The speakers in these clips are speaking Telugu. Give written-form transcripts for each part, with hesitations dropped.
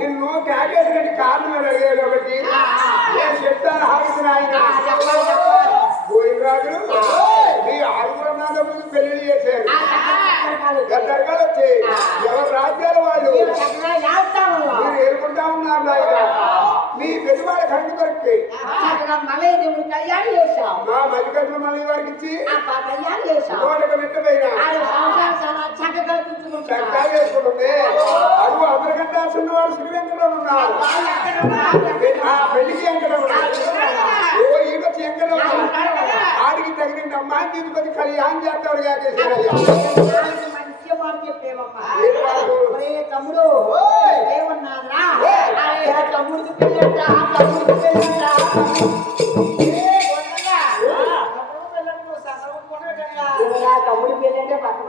నిన్ను క్యాకేసినట్టు కారణం అడిగేది ఒకటి నేను చెప్తాను హాయిసిన ఆయన గోవిందరాజు మీ ఆరుగురు నాన్నప్పుడు పెళ్లి చేశారు దర్గాలు వచ్చాయి ఎవరు రాజ్యాల వాళ్ళు మీరు ఏరుకుంటా ఉన్నారు నాయన మీ పెద్దవాళ్ళ కడుపు దొరికి మా మల్లికృష్ణ మల్లయ్య వారికి ఇచ్చి నోటకు పెట్టబోయినా చక్కగా చేసుకుంటుంది అడుగు అందరికంటే చిన్నవాడు శ్రీ వెంకటరావు ఉన్నారు పెళ్లికి వెంకటరావు ఈడొచ్చి వెంకటరావు ఆడికి తగిన అమ్మా తిరుపతి కళ్యాణం చేస్తాడు తమ్ముడు ఏమన్నారా తమ్ముడికి పెళ్ళంట తమ్ముడి పెళ్ళంటే పక్క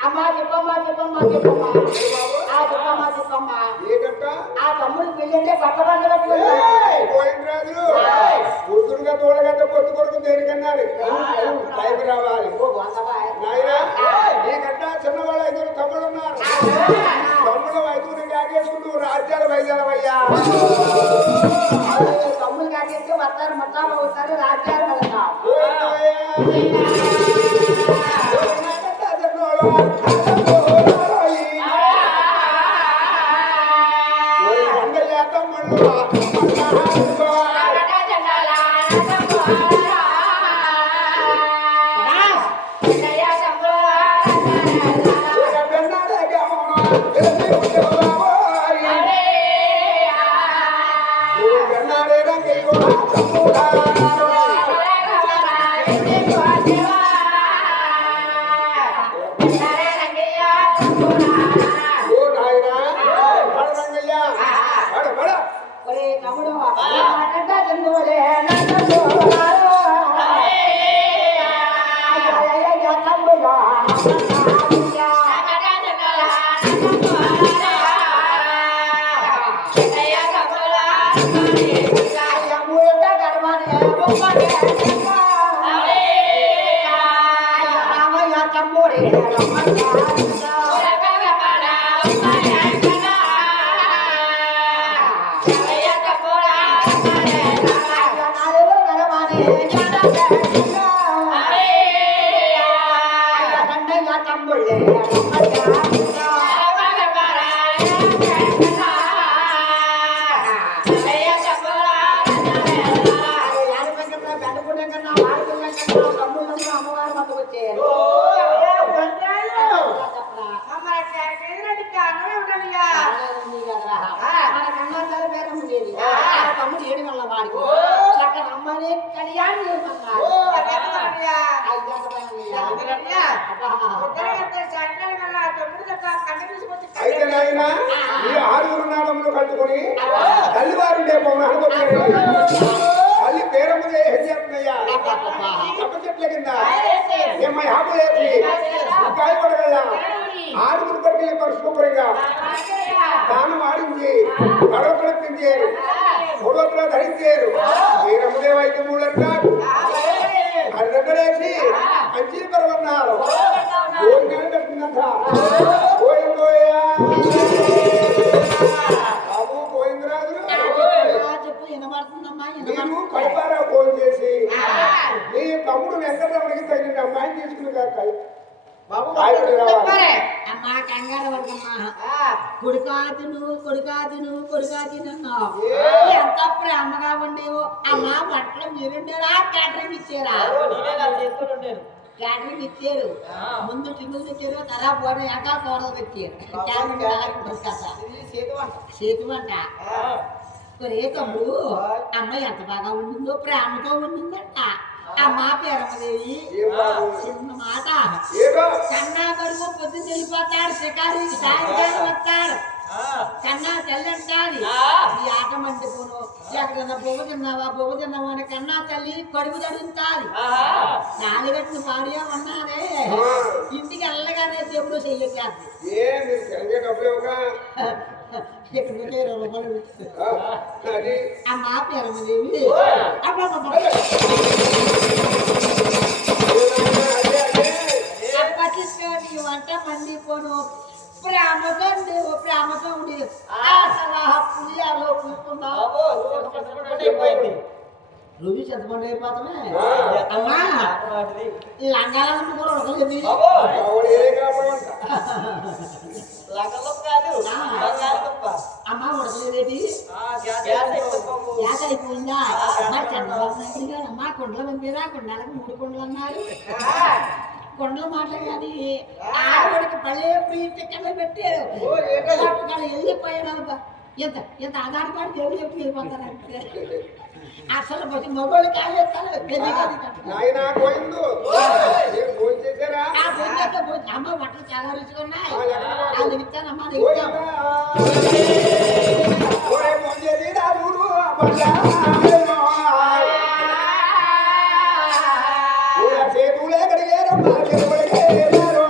అమ్మా చెప్పమ్మా చెప్పమ్మా చెప్పమ్మా చెప్పమ్మా చెప్పమ్మా ఆ తమ్ముడికి పెళ్ళంటే పక్క గుర్తుడుగా తోడగట్ట పొత్తు కొడుకు దేనికన్నాడు టైం రావాలి నీకంట చిన్నవాళ్ళు ఐదుగురు తమ్ముడు ఉన్నారు తమ్ముడు ఐదుగురు కాకేసుకుంటూ రాజ్యాలు వైద్యాలవయ్యా తమ్ముడు కాకేస్తే వస్తారు మొత్తం అవుతారు రాజ్యాలు వెళ్తాం అయితే నాయన ఈ ఆరుగురు నామములు కట్టుకుని తల్లివారు తల్లి పేరము చేస్తున్నాయ్యా తప్ప చెట్ల కింద ఏమై హాపు చేసి గాయపడగల ఆరుగురు కొడుకులు పరుచుకోపరిగా దానం ఆడించి గడవలు పెంచారు గొడవలు ధరించారు వీరముదేవ అయితే మూడంటారు వెంకటరమణకి తగిన అమ్మాయిని తీసుకుని కాదు బాబు రాయకుడి రావాలి. చెప్పారే. అమ్మా కంగారు పడకమ్మా ఆ, కొడుకాతిను అన్నావు ఏ? ఎంత ప్రేమగా ఉండేవో అమ్మా బట్టలు మీరుండేరా క్యాటరింగ్ ఇచ్చారా ఎవరో నేనే నా చేతులు ఉండేది. క్యాటరింగ్ ఇచ్చారు ఆ. ముందు టిన్నులు తెచ్చారు తర్వాత పోవడం ఎకా కూరలు తెచ్చారు క్యాటరింగ్ అలాగే ఉంటుంది కదా ఇది చేతు అంట. చేతి వంట ఆ, ఒరే తమ్ముడు అమ్మ ఎంత బాగా ఉండిందో ప్రేమతో ఉండిందంట అమ్మ పేరమ్మదేవి ఏం బాబు? చిన్న మాట ఏదో కన్నా కడుగు పొద్దున్న వెళ్ళిపోతాడు షికారి సాయంకాలం వస్తాడు ఆ, కన్నా తెల్లంటాది ఆ. ఈ ఆట మండిపోను ఎక్కడన్నా బొవ్వ తిన్నావా అని కన్నా తల్లి కడుగు తడుగుతాది ఆహా. నాలుగట్లు పాడియా ఉన్నానే ఆ. ఇంటికి వెళ్ళగానే దేవుడు చెయ్యట్లేదు మీరు తెలంగాణ డబ్బులు ఇవ్వక ఇక్కడ 20 రూపాయలు పెట్టి. అది అమ్మ పేరమ్మదేవి అబ్బబ్బబ్బ. అదే అదే అప్పటితో నీ వంట మండిపోను ప్రేమతో ఉండి అసలు పులియాలో కూర్చున్నావు బాబు, రోజు కష్టపడి అయిపోయింది. రోజు చెత్తపండు అయిపోతామే ఆ. అమ్మా వాటిది. ఈ లంగాలను కూడా ఉడకలేదు బాబు, ఆవిడ ఏ కాపాడంట లగలొప్ప కాదు, బంగాళదుంప. అమ్మ ఉడకలేదేటి ఆ, గ్యాస్ అయిపోయింది బాబు. గ్యాస్ అయిపోయిందా మరి చంద్రబాబు నాయుడు గారు అమ్మా కుండలు పంపిరా కుండలకు 3 కుండలు అన్నారు ఆ, కొండల మాట కానీ ఆడవాడికి పళ్ళే టికెట్లు పెట్టారు ఓ, ఏంటది? వాళ్ళు వెళ్ళిపోయాడు ఎంత ఆధార్ కార్డు దేవుడు చెప్పి వెళ్ళిపోతారంటే అసలు ప్రతి మగవాళ్ళు నాయన పోయిండు మీరు ఫోన్ చేశారా అమ్మ బట్టలు చాలా రుచిగా ఉన్నాయి ఆ, ఎక్కడ? అది ఇస్తానమ్మా పోయిందా? ఓరే ఫోన్ చేసి రాజుడు అబ్బా. ఓరా చేతులే కడిగేరమ్మా, చేతులే కడిగేరు.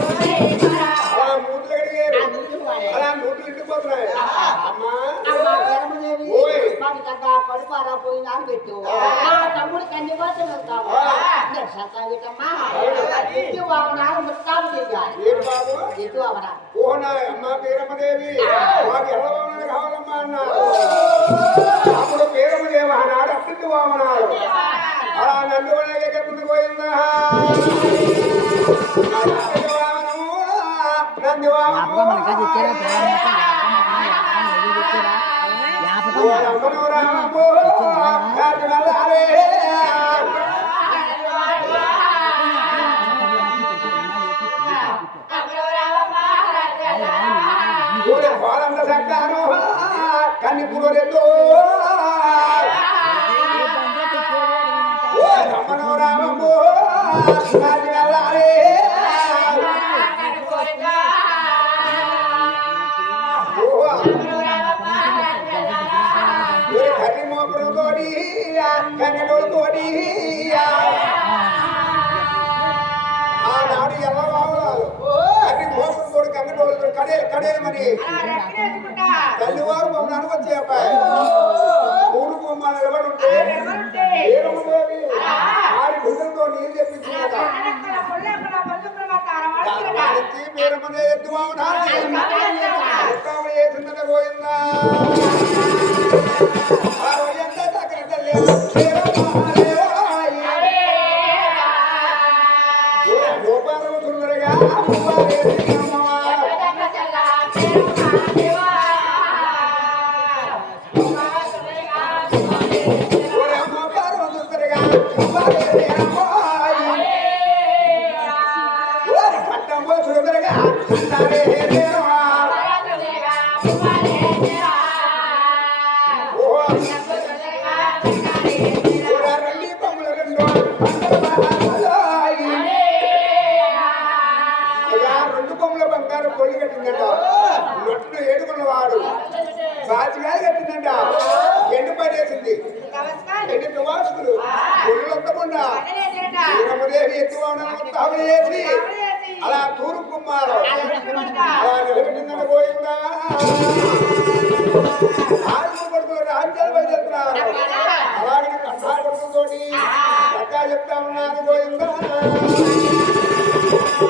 అలా మూతులు కడిగేరు. అలా మూతులు ఇంటిపోతున్నాయి. అమ్మా ఓయ్. పడిపారా పోయినా అని పెట్టు తమ్ముడు కన్ని కోసం వెళ్తాము ఎత్తు వాహనాలు ముస్తాబు చేయాలి ఏంటి బాబు? ఎత్తు అవరా ఓ నా అమ్మ పేరమ్మదేవి మాకు ఎలా వామనాలు కావాలమ్మా అన్నారు. అప్పుడు పేరమ్మదేవి ఆనాడు అప్పుడు వామనాలు అలా నందువనే కట్టుకుని పోయిందా నంది వామనము ఓ రమ్మను రామము కాటి వెళ్ళాలి. ఓరే బాలంత సక్కాను కన్ని పురోరెద్దు ఓ రమ్మను రామము కాటి వెళ్ళాలి. ఓరే కన్ని మోపురం తోడి కన్నెడోడు తోడి ఆనాడు ఎలా వామనాలు కన్ని మోపురం తోడు కన్నెడోడు తోడు కడేయమని తల్లివారు మమ్మల్ని వచ్చే అబ్బాయి ఊరు బొమ్మ నిలబడి ఉంటే ఏరమ్మదేవి ఆడి గుండెలతో నీళ్ళు తెప్పించినాక దానికి పేరమ్మదే ఎద్దువామనా చేసిందట పోయిందా ఆ రోజంతా చక్కర తల్లి గోపాలం సుందరగా రెండు కొమ్ముల బంగారం కొల్లి కట్టిందంట నొట్టు ఏడుకున్నవాడు బాచిగా కట్టిందంట ఎండు పడేసింది ఎండు తువాసుకులు కొళ్ళు ఒక్కకుండా వీరమ్మదేవి ఎత్తువాడు చేసి అలా తూరు కుమ్మారు అలా నిలబెట్టిందంట పోయిందా ఆరు కొడుకులు రాజ్యాలు బయలుదేరుతున్నారు అలాగే కట్టా కొడుకుతోటి చక్కా చెప్తా ఉన్నాను పోయిందా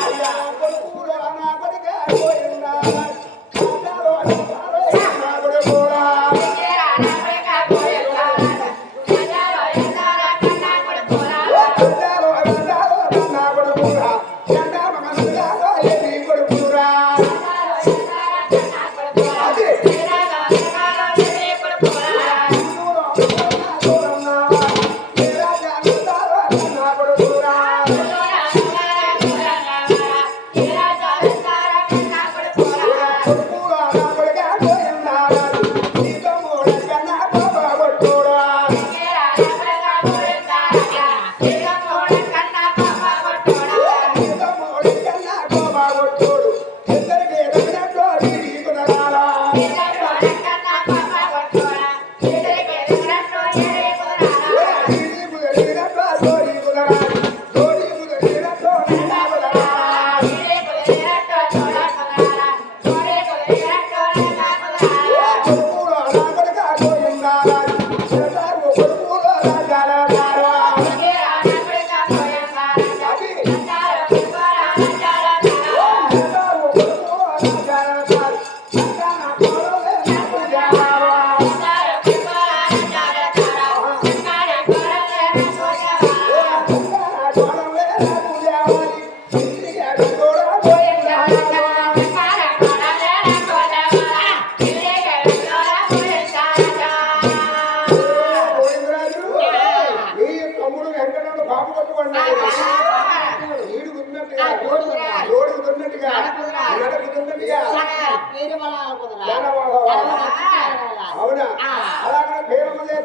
అయ్యా కొడుకులు నా కొడుక పోయిందా నా కొడుకు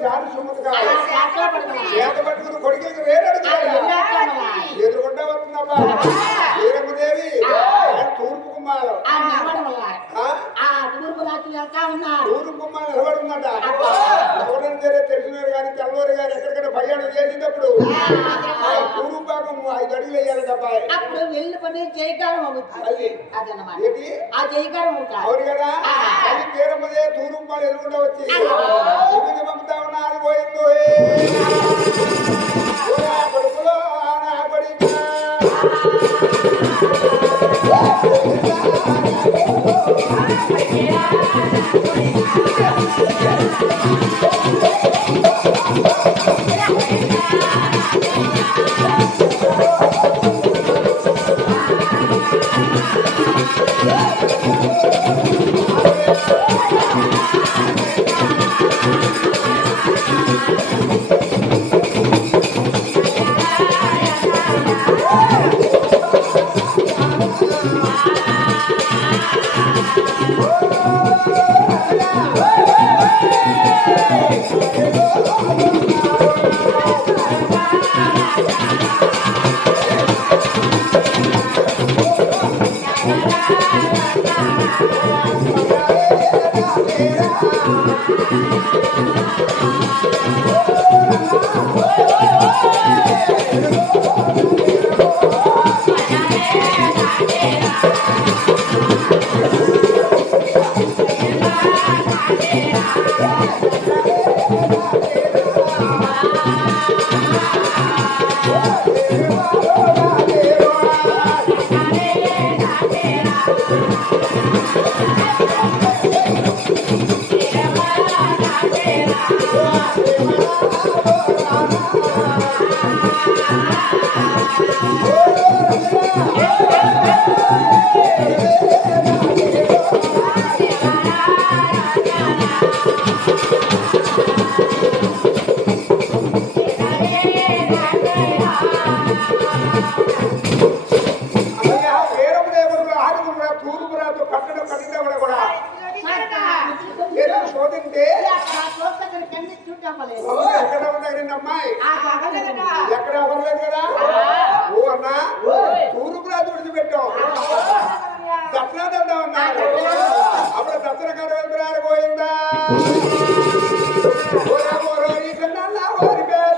జారి సుమతి కాదు చేతిలో పడుకున్నా. చేత పట్టుకుని కొడుకులకి వేరే అడుగుతాడా ఎదురుకుండా వస్తుందమ్మా వీరమ్మదేవి తూర్పు కుమ్మాలం తూర్పు రాత్రి వెళ్తా ఉన్నారు. తూర్పు కుమ్మాలం నిలబడి ఉందట ఎవరైనా సరే తెలిసినారు కానీ తెల్లవారు గారు ఎక్కడికైనా ప్రయాణం చేసేటప్పుడు తూర్పు భాగం 5 అడుగులు వేయాలి అబ్బాయి అప్పుడు వెళ్ళి పని జయకారం అవుతుంది. అది అదన్నమాట. ఏంటి ఆ జయకారం ఉంటారు. అవును కదా అది వీరమ్మదే తూర్పు కుమ్మాలు ఎదురుకుండా వచ్చి ఇవి పంపుతా ఉన్నారు పోయిందో కొడుకులో నా కొడుకు ఎక్కడ అవ్వలేదు కదా ఓ అన్న తూర్పు రాజు విడిచిపెట్టాం దక్షిణాది వెళ్దాం అన్నారు అప్పుడు దక్షిణ గారు వెళ్తున్నారు పోయిందా వారి పేరు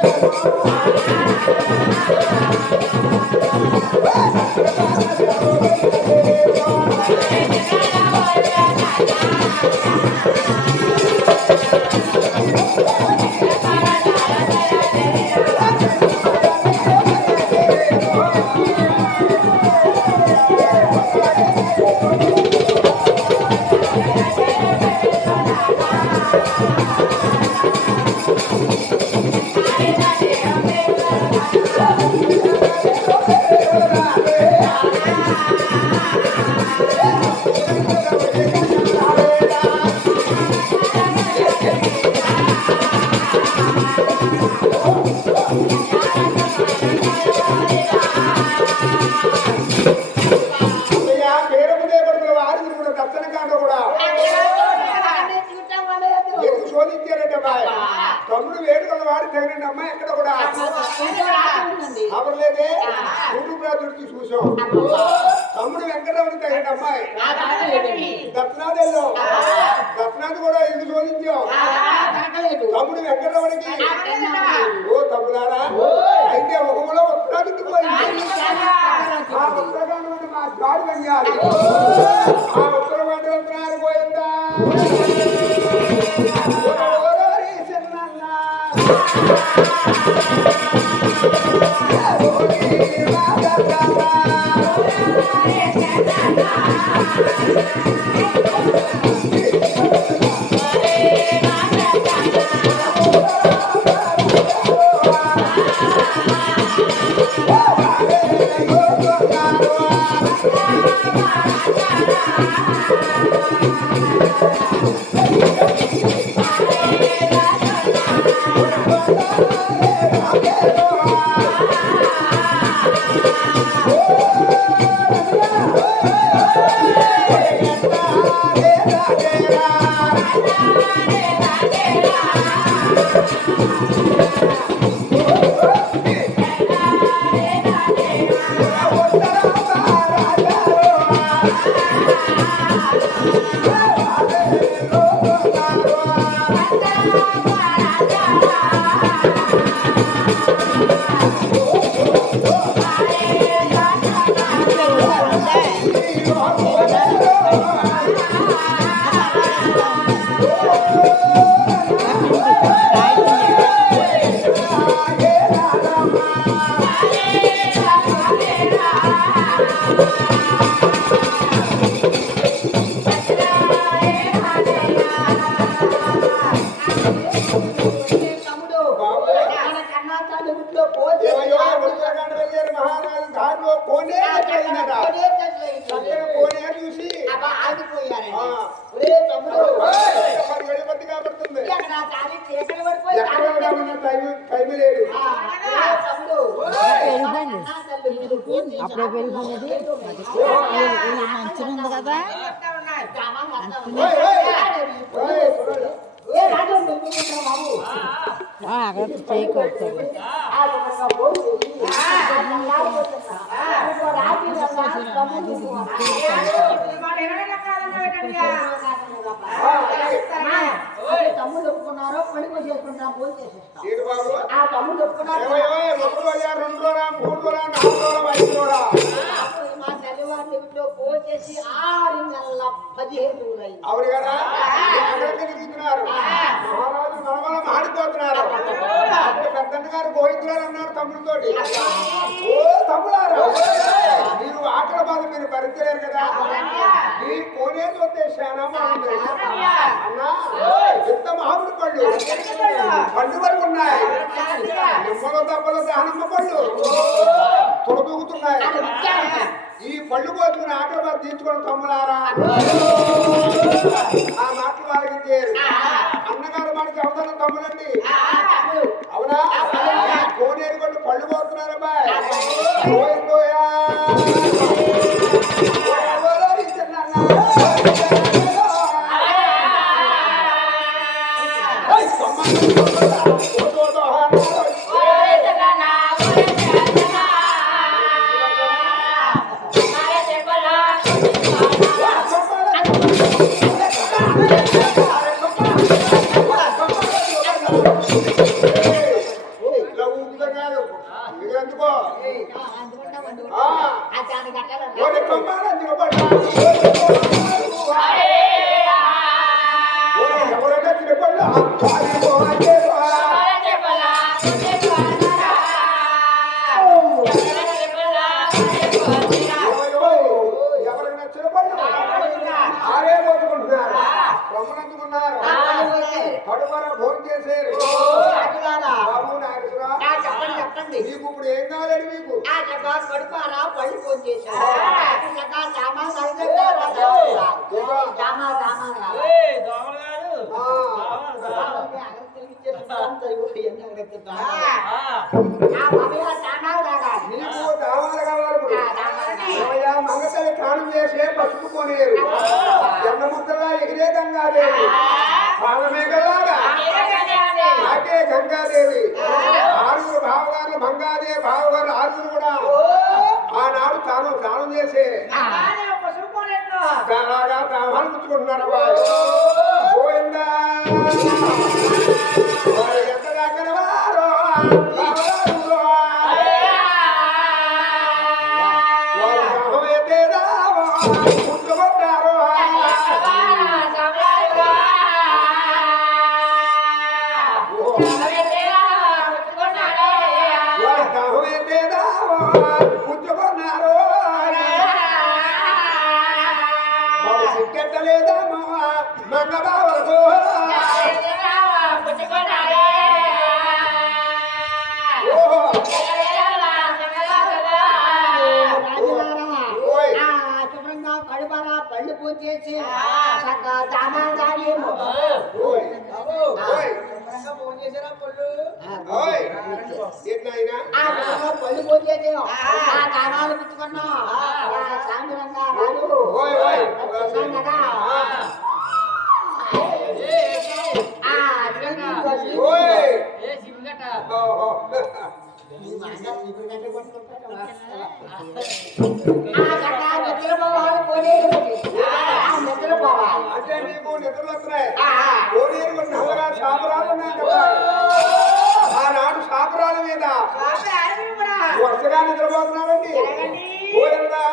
తమ్ముడు వేడుకల వాడి తగిన అమ్మాయి ఎక్కడ కూడా అవలేదే తూర్పు రాజుడికి చూసాం తమ్ముడు వెంకటరావుని తగిన అమ్మాయి దత్నాథ్ వెళ్ళాం దత్నాథ్ కూడా ఎందుకు శోధించాం తమ్ముడు వెంకటరావుడికి ఓ తమ్ముడారా అయితే ఒకములో ఉత్తరాదికి పోయింది ఆ ఉత్తరాఖండ్ మా గాడి వెంగాలి ఆ ఉత్తర మండలం పోయిందా తమ్ముడు మన కన్నా తల్లి ఇంట్లో పోతే ఏమయ్యో, ఉత్తరాఖండ్ వెళ్ళారు మహారాజు దారిలో కోనే ఎక్కడినట. చక్కగా కోనే చూసి అబ్బా ఆగిపోయారండి ఆ. ఒరే తమ్ముడు మరి వెళ్ళిపోద్ది కాబడుతుంది. ఎక్కడ నా తాళి చీకటి పడిపోయి ఎక్కడ ఉన్నామన్న టైం లేదు. తమ్ముడు పెరిగిపోయింది అప్పుడే పెరిగిపోయినది మంచిగా ఉంది కదా ఓయ్, కుర్రాడు. ఏ రాజు నువ్వు బాబు అక్కడ చేయకూడదు తమ్ముడు ఒప్పుకున్నారో పడిపో చేసుకుంటాం పోయి చేసేస్తాం ఏంటి బాబు? ఆ తమ్ముడు ఒప్పుకున్నారు ఏమయ్యో, 1 రోజా, 2 రోజా, 3 రోజా, 4 రోజా, 5 రోజా? మా తల్లివారి ఇంట్లో పోసేసి 6 నెలల 15 రోజులు అయింది అవును కదా, ఎక్కడికి దిగుతున్నారు? మహారాజు నడవడం మాడిపోతున్నారు. అప్పుడు పెద్దంట గారు గోవిందురారు అన్నారు తమ్ముడితోటి. ఓ తమ్ముడారా, మీరు ఆకలి బాధ మీరు భరించలేరు కదా, ఈ కోనే చూస్తే చాలా బాగుంది అన్నా. ఎంత మామిడి పళ్ళు వరకు ఉన్నాయి, నిమ్మల దెబ్బల దానమ్మ పళ్ళు తొడబూగుతున్నాయి. ఈ పళ్ళు కోసుకుని ఆకలి బాధ తీర్చుకోవడం తమ్ములారా, ఆ మాటలు వాళ్ళకి చేరు. అన్నగారు మనకి అవతల తమ్ములండి, అవునా? కోనేరు కొట్టి పళ్ళు కోరుతున్నారబ్బాయి. గోయిందోయా ఇలా ఊపుతా కాదు, ఇది ఎందుకో ఎవరైనా తినపళ్ళు ఎవరైనా తినపళ్ళు ఆరే పోతుకుంటున్నారు, రమ్మనందుకున్నారు, కడుపర భోజనం చేసేరు. బాబు నాగేశ్వరా, చెప్పండి మీకు ఇప్పుడు ఏం కావాలండి? మీకు కడుపారా పళ్ళు ఫోన్ చేశారు మీకు దావాలు కావాలి. ఏమయ్యా, మంగతల్లి స్నానం చేసే పసుపు కొనేరు, ఎన్న ముద్దలా ఎగిరే గంగాదేవి, పాలమేఘలాగా నాకే గంగాదేవి, 6 బావగారులు మంగాదేవి బావగారు 6 కూడా ఆనాడు తాను స్నానం చేసే అలాగా బ్రాహ్మణులు పుచ్చుకుంటున్నారు. అబ్బాయి గోవిందా, వారు ఎంత దగ్గర వారో బావగారులో, వారు బ్రహ్మమైతే రావో పుట్టుకుంటారో, వారు బ్రహ్మమైతే రావో పుట్టుకున్నారు. వారు సిగ్గెట్టలేదా మంగ బావలకు, శుభ్రంగా కడుపారా పళ్ళు పూజ చేసి దాని ఎట్లయినా పళ్ళు పూజ చేసి ఆ దానాలు పుచ్చుకున్నాం సాయంత్రంగా ఓయ్ ఓయ్ కదా అంటే నీకు నిద్రలు వస్తున్నాయి కోడేరు నల్లగా సాపరాలు ఉన్నాయి ఆనాడు సాపరాల మీద వరుసగా నిద్రపోతున్నారండి కోడెరుడా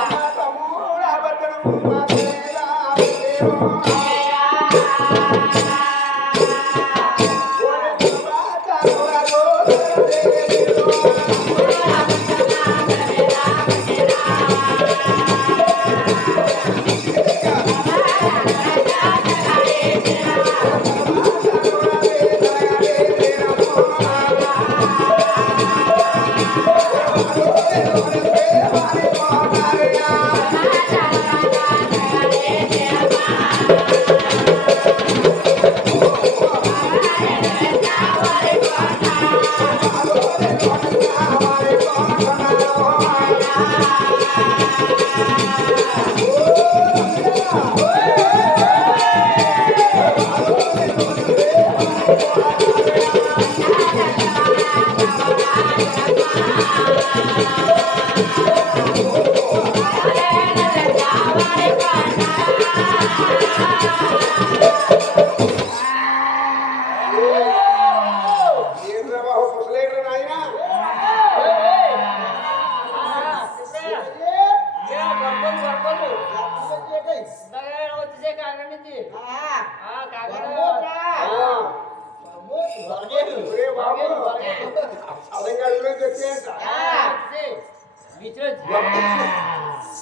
అమ్మ తమ్ముడా బద్దనము మాతేరా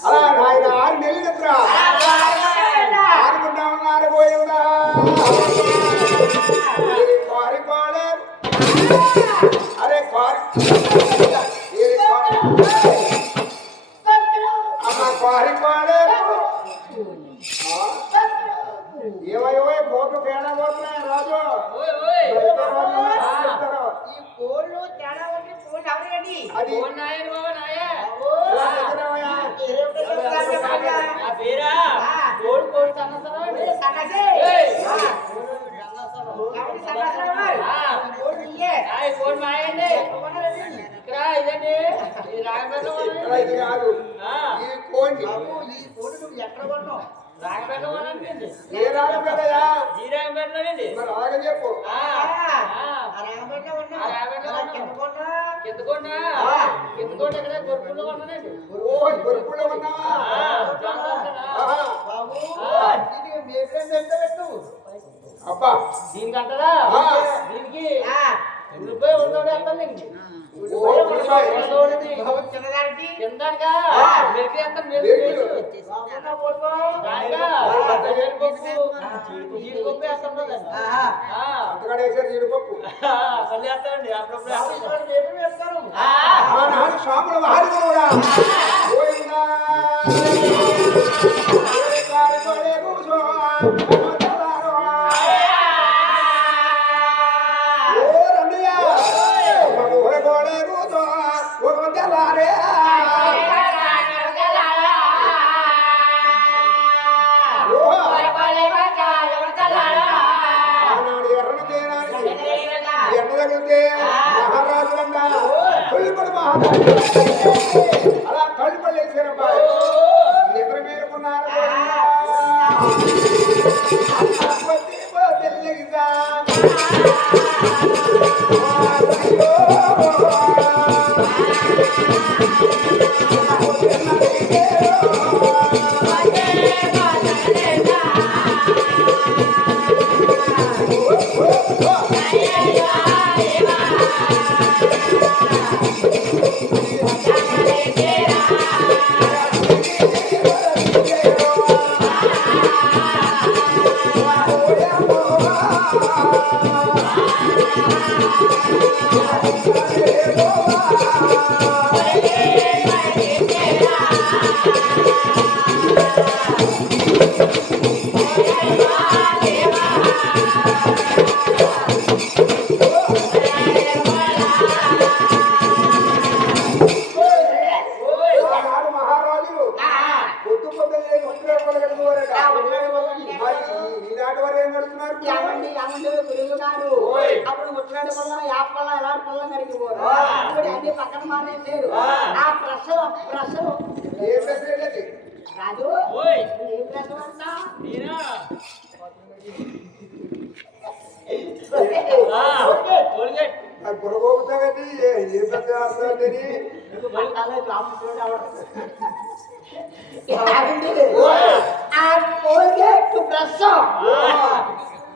అలా ఆయన 6 నెలలు నిద్ర ఆడుకుంటా ఉన్నారు పోయిందా అరే అమ్మ క్వారీ పాడేరు ఏమయ్యో కోట్లు తేడా పోతున్నాయి రాజు అది ఇది కాదు ఈ కోడి ఎక్కడ కొన్నావు ఏ రాగపేదయా జీరాగంపేటలోనండి మరి అలాగే చెప్పు కిందకొండ ఇక్కడ గొర్రెల్లో ఉన్నానండి ఓ గొరుకుల్లో ఉన్నావా అబ్బా దీనికంటారా దీనికి రూపాయి ఉండోడు వేస్తానండి కిందగా మెరికి వేస్తాను జీడిపప్పు వేస్తాం కదండి అంతగానే వేసారు జీడిపప్పు మళ్ళీ వేస్తామండి అప్పుడప్పుడు వేస్తారు ఆనాడు స్వాముల వారి కూడా పోయిందా మహారాజులంగా అలా కళ్ళు పళ్ళు వేసారబ్బా నిద్ర మేలుకున్నారు తెల్లగిదా Ah! ఈనాటి వారు ఏం కడుతున్నారు ఏమండి గురువు గారు అప్పుడు ముట్లాడి వల్ల యాప్ వల్ల ఎలాంటి వల్ల నడిగిపోరు ఇప్పుడు అన్ని పక్కన మానేసారు ఆ ప్రశ్న ఏ ప్రశ్న ఏంటది? రాజు ఏం ప్రశ్న అంటా అది పొరగొగుతాగండి ఏ ప్రశ్న వస్తుందని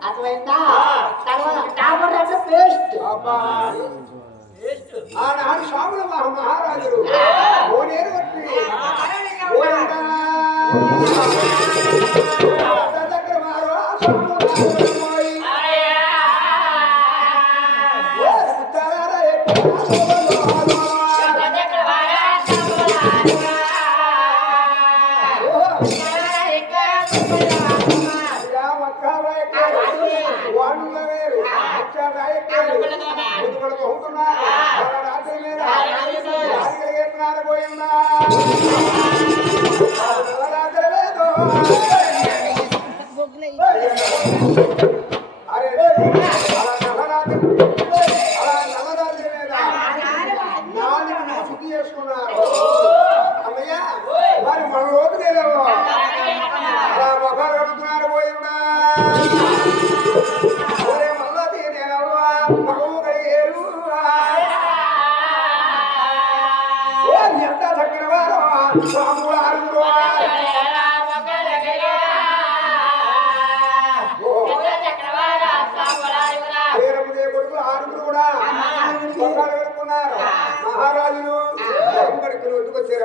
అర్థమైందా తర్వాత టామర్ అంటే పేస్ట్ ఆనాడు స్వాముల మహారాజులు ఓనేరు వచ్చి దగ్గర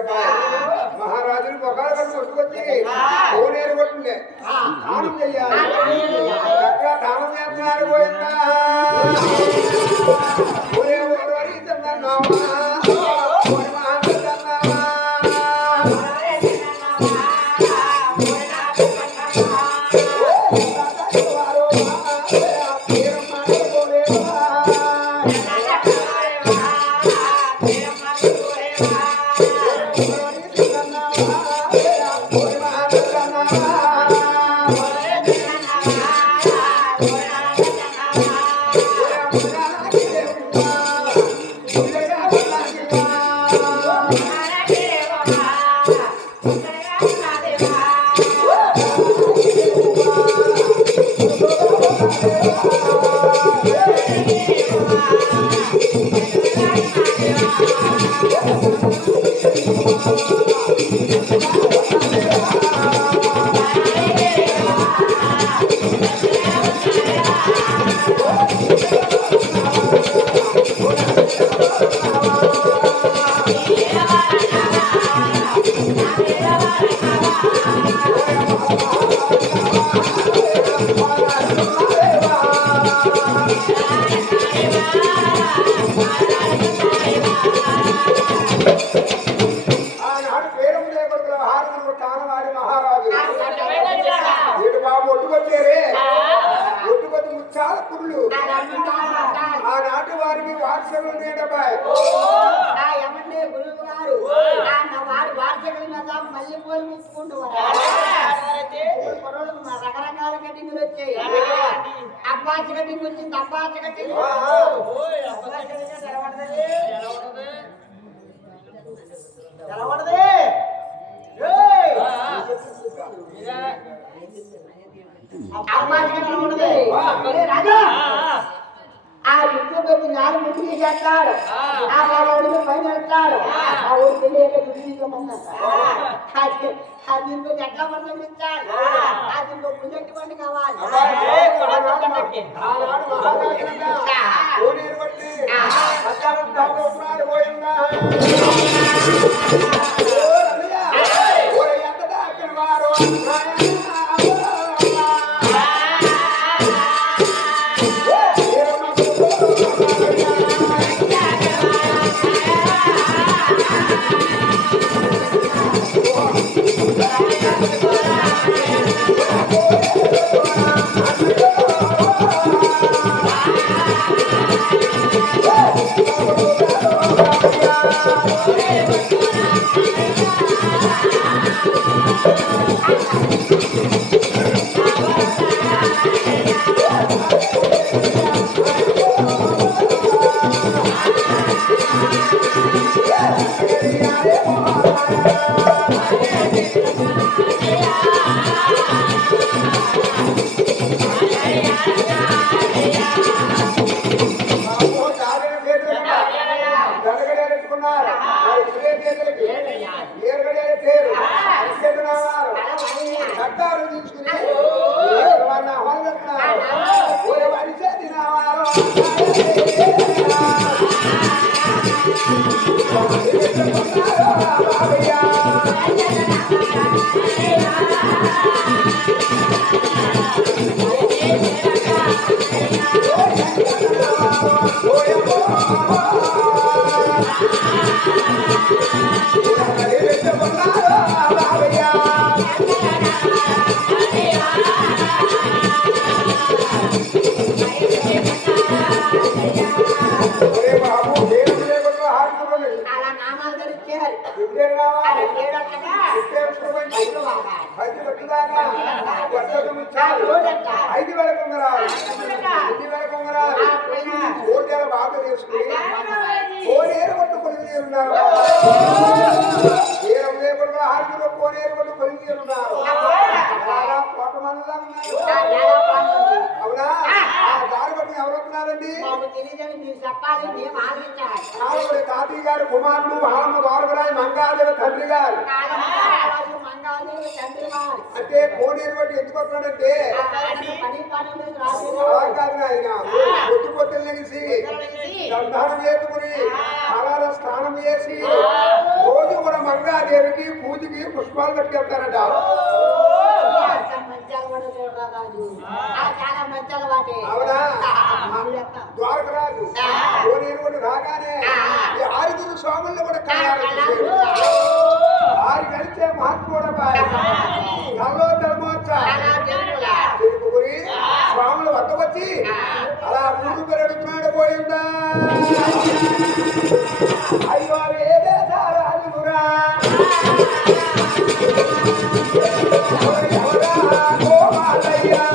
మారు మహారాజులు మహారాజులు మొక్కలు కలిసి ఒట్టుకొచ్చి ఓనేరు కొట్టిండే దానం చెయ్యాలి చక్కగా దానం చేస్తున్నారు పోయిందా ఆనాటి వారికి వార్షలు నేడబాయ్ ఏమంటే గురువు గారు వారి వార్షకుల మీద మళ్ళీ పోలు ముచ్చుకుంటూ రకరకాల కటింగ్లు వచ్చాయి అబ్బాస కటింగ్ వచ్చింది అబ్బాస కటింగ్ తెలవడదే రాజా ఆ యుద్ధం పెట్టి నాలుగు ముట్టికి చేస్తాడు ఆ వాడు పైన వెళ్తాడు ఆ ఊరు తెలియక దీంతో ఎట్లా పంపించాలి ఆ దీంతో పుణ్యటి పండి కావాలి Hey! వర్షకము చాలు 5,000 ఉంగరాలు 5,000 ఉంగరాలు కోటేల బాధ చేసుకుని కోనేరు కొట్టు కొలిగి ఉన్నారు హార్మీలో కోనేరు కొట్టు కొలిగి ఉన్నారు కోట మనలా ఉన్నారు అవునా ఆ దారి బట్టి ఎవరు వస్తున్నారండి తాతయ్య గారు కుమారుడు హామ వారగరాయి మంగాదేవి తండ్రి గారు అంటే కోనేరు బట్టి ఎందుకు వస్తున్నాడంటే కాదు ఆయన పొద్దు పొద్దులు లెగిసి దండానం చేసుకుని అలార స్నానం చేసి రోజు కూడా మంగాదేవికి పూజకి పుష్పాలు కట్టుకెళ్తారట అవునా ద్వారకరాజు కోనేరు కూడా రాగానే ఈ 6 స్వాములను కూడా కళ్యాణం 6 కలిసే మహాత్ముడు కల్లో ధర్మోత్సవ తెలుపుకుని స్వాముల వద్దకు వచ్చి అలా ముందు పెరుగుతున్నాడు పోయిందా అయ్యో వేదే రాజురా గోమాలయ్యా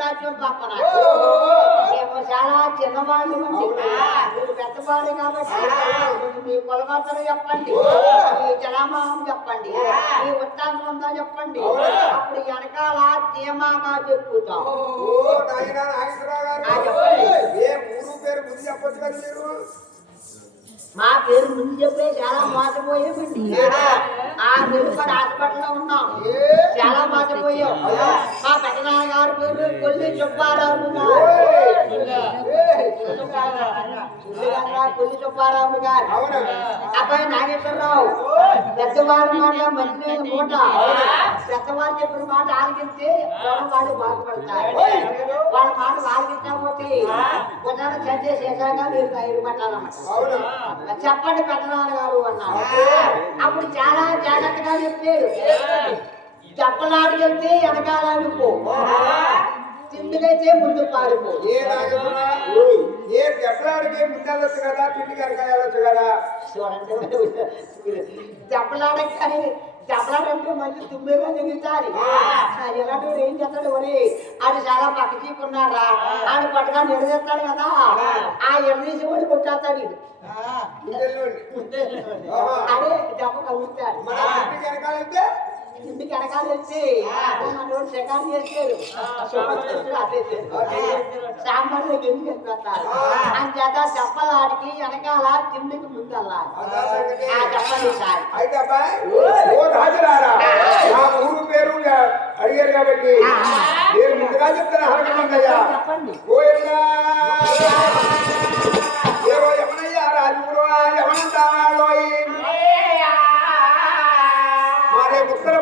రాజ్యం పక్కన మేము చాలా చిన్నవాళ్ళు మీరు పెద్దవాళ్ళు కాబట్టి మీ కొలమాతలు చెప్పండి మీ జనామానం చెప్పండి మీ వృత్తాంతం ఉందా చెప్పండి అప్పుడు వెనకాల ధీమాగా చెప్పుతాం మా పేరు ముందు చెప్పే చాలా మోసపోయామండి ఆ నిలుపడి హాస్పిటల్లో ఉన్నాం చాలా మోసపోయాం మా పెద్దనాన్నగారి పేరు కొల్లి సుబ్బారావు కొల్లి సుబ్బారావు గారు అబ్బాయి నాగేశ్వరరావు పెద్దవారి మాట మంచి మూట పెద్దవారు చెప్పిన మాట ఆలకిస్తే వాళ్ళు బాగుపడతారు వాళ్ళ మాట ఆలకించకపోతే కొంచెం చర్చ చేశాక మీరు తయారు పట్టాలన్నమాట చెప్పండి పెద్దనాన్న గారు అన్నారు అప్పుడు చాలా జాగ్రత్తగా చెప్పాడు చెప్పలాడు వెళ్తే వెనకాలకు తిండికైతే ముందు పారిపో ఏ చెప్పలాడికి ముందెళ్ళొచ్చు కదా తిండికి వెనకాలొచ్చు కదా చెప్పలాడకి కానీ చెప్పలాడంటే మంచి తుమ్మేగా తిరుగుతారు ఎలాంటి ఏం చేస్తాడు ఒరే ఆడు చాలా పక్క చీకున్నారా ఆడు పట్టుగా నిలదీస్తాడు కదా ఆ ఎడదీసి వాడు కొట్టేస్తాడు అదే దెబ్బ కలుగుతాడు వెనకాలంటే ఇంటికి వెనకాల వచ్చి మనోడు సెకండ్ చేశారు సాంబార్లో ఎందుకు వెళ్ళిపోతారు అని చేత చెప్పలాడికి వెనకాల తిండికి ముందు వెళ్ళాలి చెప్పండి సార్ అయితే అబ్బాయి ఓ రాజురారా నా ఊరు పేరు అడిగారు కాబట్టి నేను ముందుగా చెప్తాను హరకమన్నయ్యా చెప్పండి ఏవో యమనయ్యా రాజురా యమనంటావాడో మాదే ఉత్తర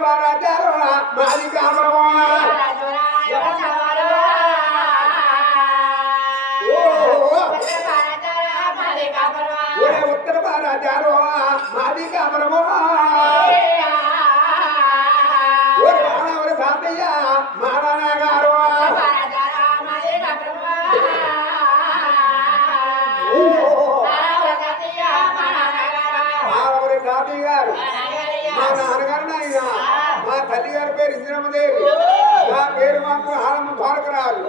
వీరమదేవి నా పేరు మాత్రం ఆలమ్మ ద్వారకరాలు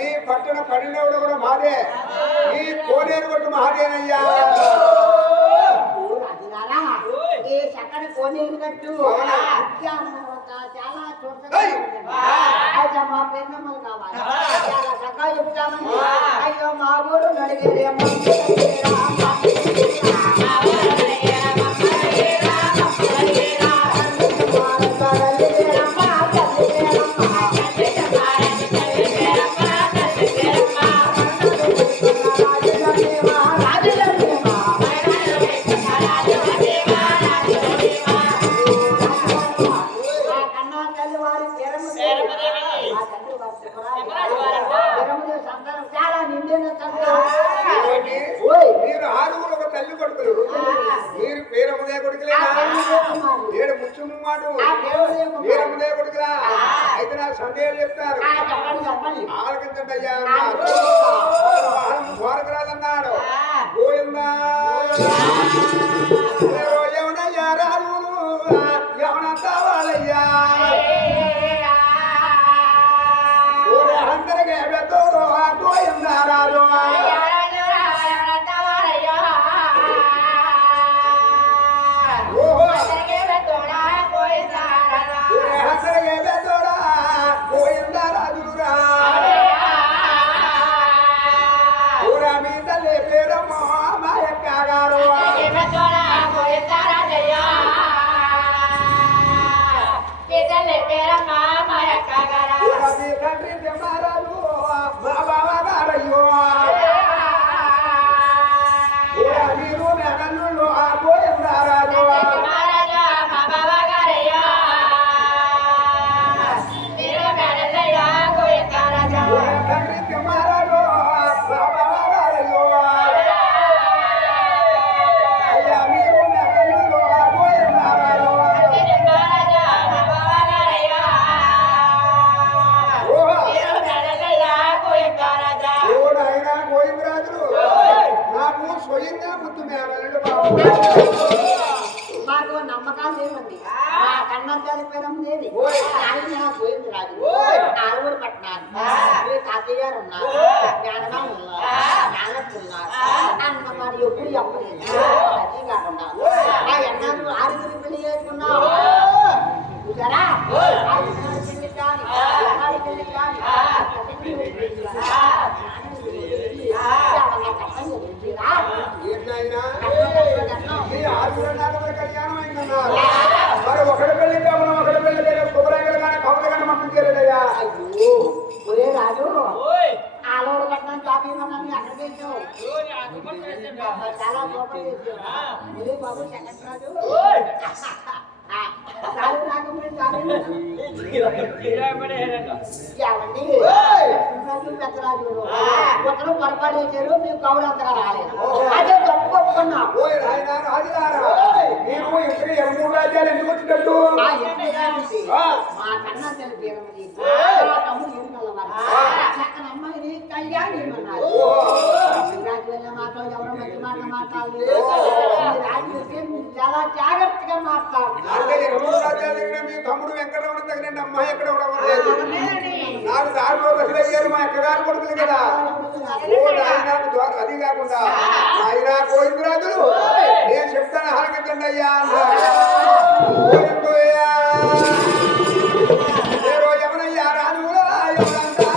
ఈ పట్టణ పడినవుడు కూడా మాదే ఈ కోనేరు కొట్టు మహాదేనయ్యా రాజులారా ఈ చక్కని కోనేరు కట్టు అవునా? చాలా చూడగా మా పెద్దమ్మలు కావాలి చాలా చక్కగా చెప్తామని అయ్యో మా ఊరు నడిగేది చాలా నిండిన ఏమిటి? మీరు ఆరుగురు ఒక తల్లి కొడుకులు మీరు పేరమ్మదే కొడుకులేనా ఏడు ముచ్చుము మాట వీరమ్మదే కొడుకులా అయితే నాకు సందేహాలు చెప్తారు చెప్పండి ఆలకించండి అయ్యా ద్వారకరాదన్నాడు గోవిందా ఎవనయ్యా రాను ఎవనంతా వాళ్ళయ్యా అందరికీ పెద్దోడు గోవిందా రాజు ఓహో అందరికీ పెద్దోడా గోవిందా రాజురా ఊరా మీ తల్లి పేరమ్మ మా యొక్క గారు ఊరా మీ తండ్రి తిమ్మారాజు మా బావ గారయ్యో ఊరా మీరు మెగన్నుళ్ళు ఆ గోవిందా రాజు ఊరా తండ్రి తిమ్మారాజు మా బావ గారయ్యో అయ్యా మీరు మెగన్నుళ్ళు ఆ గోవిందా రాజు ఓ నాయనా గోవిందరాజులు నాకు స్వయంగా ముద్దు మేనల్లుడు బాబు మాకు నమ్మకాలు లేవండి మా కన్నా చనిపోయినది ఆయన పోయింది రాజు ఆరుగురు పట్టినారు మీ తాతయ్య గారు ఉన్నారు జ్ఞానగారు ఉన్నారు జ్ఞానత్తు ఉన్నారు అన్న మరి ఎప్పుడు చెప్పలేదు అదే కాకుండా ఆ ఎన్నాళ్ళు ఆరుగురు పెళ్లి చేసుకున్నాం చూసారా పెళ్లి కానీ పెళ్లి కానీ ఏంటైనా ఈ ఆరుగురు నాలుగురు కళ్యాణం అయిందన్నారు మరి ఒకటి పెళ్లి కావాలి ఒకటి పెళ్లి లేదు శుభ్రంగా కానీ కవలు కానీ పంపించలేదయ్యా అయ్యో ఒరే రాజు ఆలూరు కట్నం చాపీమన్నాను అక్కడ చేసావు చాలా కోపం చేసావు ఒరే బాబు శంకర్రాజు చాలు రాకుండా ఏమండి పెద్దరాజు ఒకరు పొరపాటు చేశారు మీరు కౌలు అంతగా రాలేదు అదే తప్పు ఒప్పుకున్నాం ఓయ్ నాయనా రాజులారా మీరు ఇంటికి 3 రాజ్యాలు ఎందుకు వచ్చినట్టు మా ఇంటి మా కన్నా తెలిపి తమ్ముడు ఏం కలవాలి చక్కని అమ్మాయిని కళ్యాణ్ ఏమన్నారు రాజు వెళ్ళే మాటలు ఎవరో మంచి మాట మాట్లాడలేదు రాజు మీరు చాలా జాగ్రత్తగా మాట్లాడుతున్నారు అంటే 2 రాజ్యాలు దగ్గర మీ తమ్ముడు వెంకటరమణ తగిన అమ్మాయి ఎక్కడ ఉండలేదు నాకు దారిలో దశలయ్యారు మా అక్కగారు కొడుకులు కదా ఓ నాయనా అది కాకుండా నాయనా గోవిందరాజులు నేను చెప్తాను ఆలకించండి అయ్యా గోవిందయ్యా ఎవరయ్యా రాజులో ఎవరంతా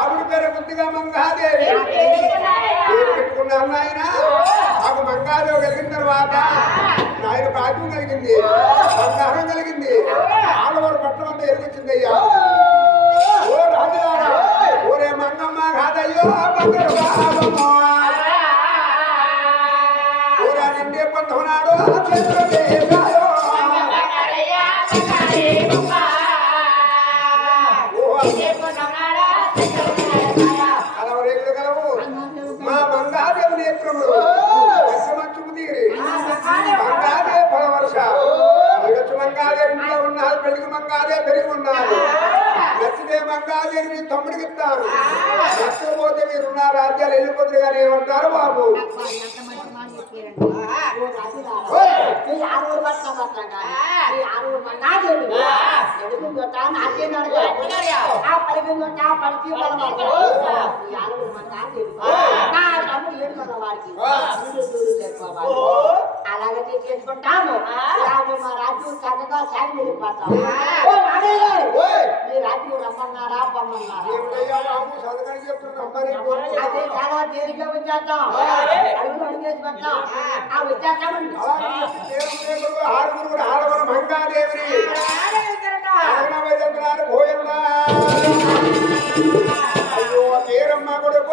ఆవిడ పేరు ముందుగా మంగాదేవి పేరు పెట్టుకున్నాను నాయన ఆకు మంగాదేవి కలిగిన తర్వాత నాయన భాగ్యం కలిగింది బంగారం కలిగింది ఆడవారు పట్టణం అంతా ఎరిగించింది అయ్యా ఓ రాజులారా ఓరే మంగమ్మ కాదయ్యో బంగారు బాబమ్మ ఓరా నిండే పొందున్నాడు చేతులు దేశాయో ఓ మంగాదేవి తమ్ముడికి ఇస్తాను నచ్చకపోతే మీరున్న రాజ్యాలు వెళ్ళిపోతుంది కానీ ఏమంటారు బాబు అలాగే చేసుకుంటాము మా రాజ్యం చక్కగా సాగి వెళ్ళిపోతాం మీ రాజ్యం రమ్మన్నారా పొమ్మన్నారా అదే చాలా తేలిగ్గా వచ్చేస్తాం అడుగులు అడిగేసి పెడతాం ఆ వచ్చేస్తామండి మంగాదేవి అయ్యో పేరమ్మ కొడుకు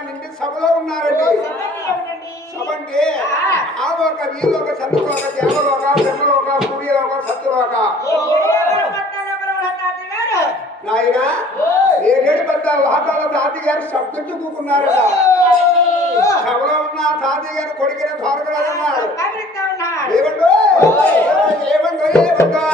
నిండి సభలో ఉన్నారండి సభంటే ఆలోక వీలోక చంద్రలోక దేవలోక బ్రహ్మలోక సూర్యలోక సత్యలోక నాయన ఏడేడు పెద్ద లోకాల తాతయ్య గారు శబ్దించి కూకున్నారట సభలో ఉన్న తాతయ్య గారు కొడుకునే ద్వారకరాజు అన్నారు ఏమండో ఏమండో ఏమండో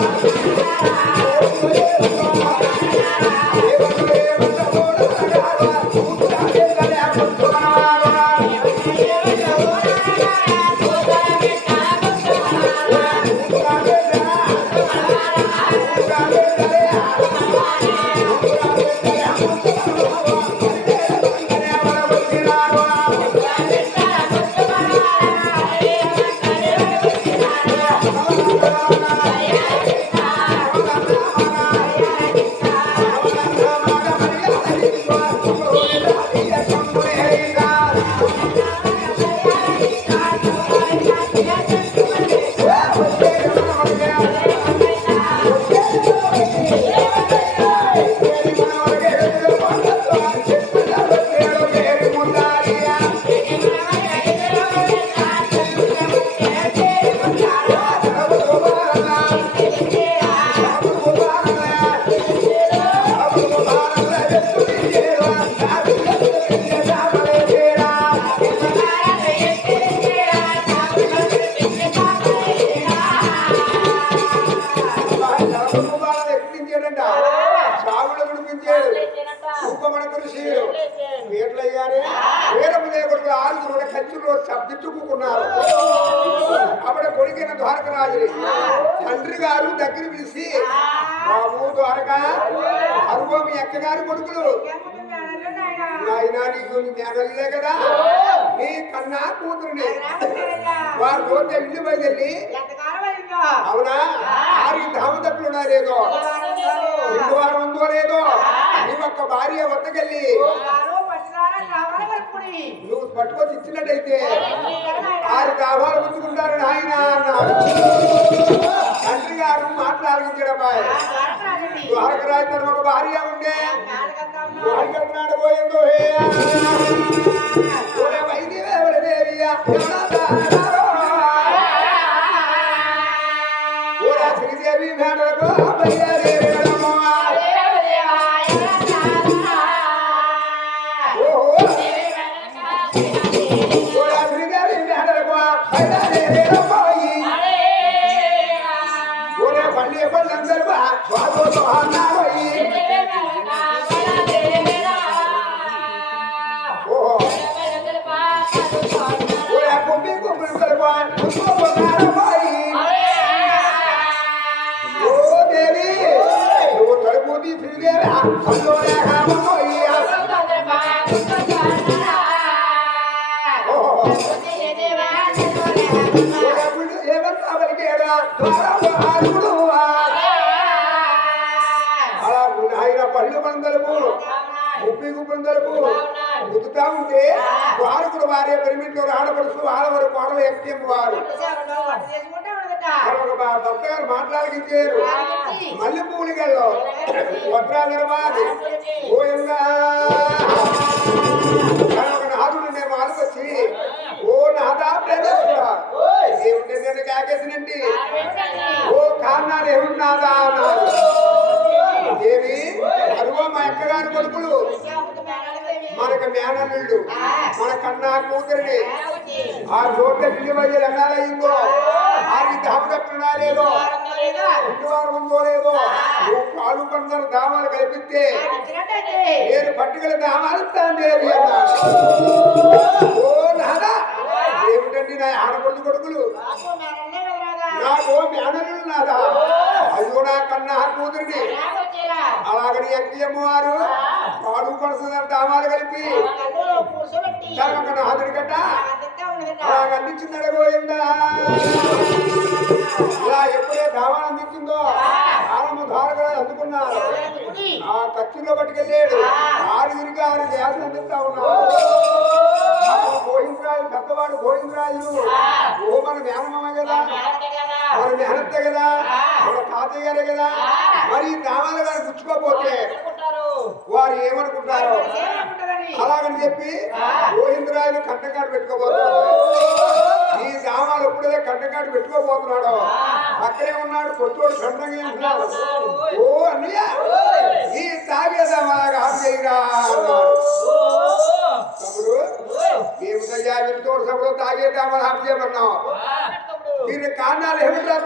శబ్దించుకున్నారు అప్పుడు కొడుకైన ద్వారకరాజుని తండ్రి గారు దగ్గర పిలిచి బాబు ద్వారక అరుగో మీ అక్కగారి కొడుకులు నాయన నీకు మేనల్లే కదా నీ కన్నా కూతురుని వారి చూస్తే ఇల్లు బయలుదేరి అవునా ఆరి దామదప్పులు ఉన్నా లేదో ఇందు వారు ఉందో లేదో నీ ఒక్క భార్య వద్దకెళ్ళి నువ్వు పట్టుకొని ఇచ్చినట్టయితే ఆరు దాబాలు పుచ్చుకుంటారని ఆయన అన్నాడు తండ్రి గారు మాట్లాడించడమ్మాయి ద్వారకరాజు తన ఒక భార్య ఉండే నాడు పోయిందో శ్రీదేవి మేడలకు ఏమన్నా పలికేదా ద్వారము ఆరుగుడు అలా ఆయన పళ్ళు మందలము ఉప్పి గుప్పందలకు గుద్దుతా ఉంటే వారు కూడా వారే పెరిమిట్లో ఆడపడుచు ఆడవారు కోడలు ఎక్కేం వారు ఒక భర్త గారు మాట్లాడగించారు మల్లె పువ్వులకెళ్ళో భద్రాధరవాది ఓయంగా ఒక నాదుడు నేను ఆలోచి ఓ నాదా ప్రేమేశ్వరా ఏమిటి నేను కాకేసినండి ఓ కారణాలు ఏమున్నాదా అన్నారు దేవి అరుగో మా అక్కగారి కొడుకులు మనకు మేనల్లుళ్ళు మన కన్నా కూతురిని ఆ రోడ్ల పిల్లి మధ్య రంగాలయ్యిందో ఆరికి దాపు తప్పున్నా లేదో ఇంటివారు ఉందో లేదో కాలు కొందరు దామాలు కల్పిస్తే నేను పట్టుకల దామాలుస్తాను దేవి అన్నాడు ఓ నాదా ఏమిటండి నా ఆడపడుచు కొడుకులు నాకు మేనల్లుళ్ళు నాదా అయ్యో నా కన్నా కూతురిని అలాగని ఎక్కియమ్మ వారు పాడు పడుతున్నారు దామాలు కలిపి హాజరు గడ్డ అలాగ అందించిందడ గోయిందా ఇలా ఎప్పుడే దామాలు అందించిందో ఆరమ్మ ధారగా అందుకున్నారు ఆ కచ్చిలో పట్టుకెళ్ళాడు ఆరుగురికి 6 గ్యాసులు అందిస్తా ఉన్నారు గోవిందరాజు పెద్దవాడు గోవిందరాజు ఓ మన మేనమ్మ కదా మన మేనత్త కదా మన తాతయ్య గారే కదా మరి దామాల గారు గుచ్చుకోపోతే వారు ఏమనుకుంటారో అలాగని చెప్పి గోవిందరాజులు కంటకాడు పెట్టుకోబోతున్నాడు ఈ దామాలు ఎప్పుడైతే కంటకాడు పెట్టుకోబోతున్నాడో అక్కడే ఉన్నాడు కొత్తోడు ఖండంగా అంటున్నాడు ఓ అన్నయ్య ఈ తాగేదామాలాగా ఆఫ్ చేయరా అన్నాడు తమ్ముడు ఏమిటయ్యా తోడు సభలో తాగేదామాలు ఆఫ్ చేయమన్నావు దీని కారణాలు ఏమిటా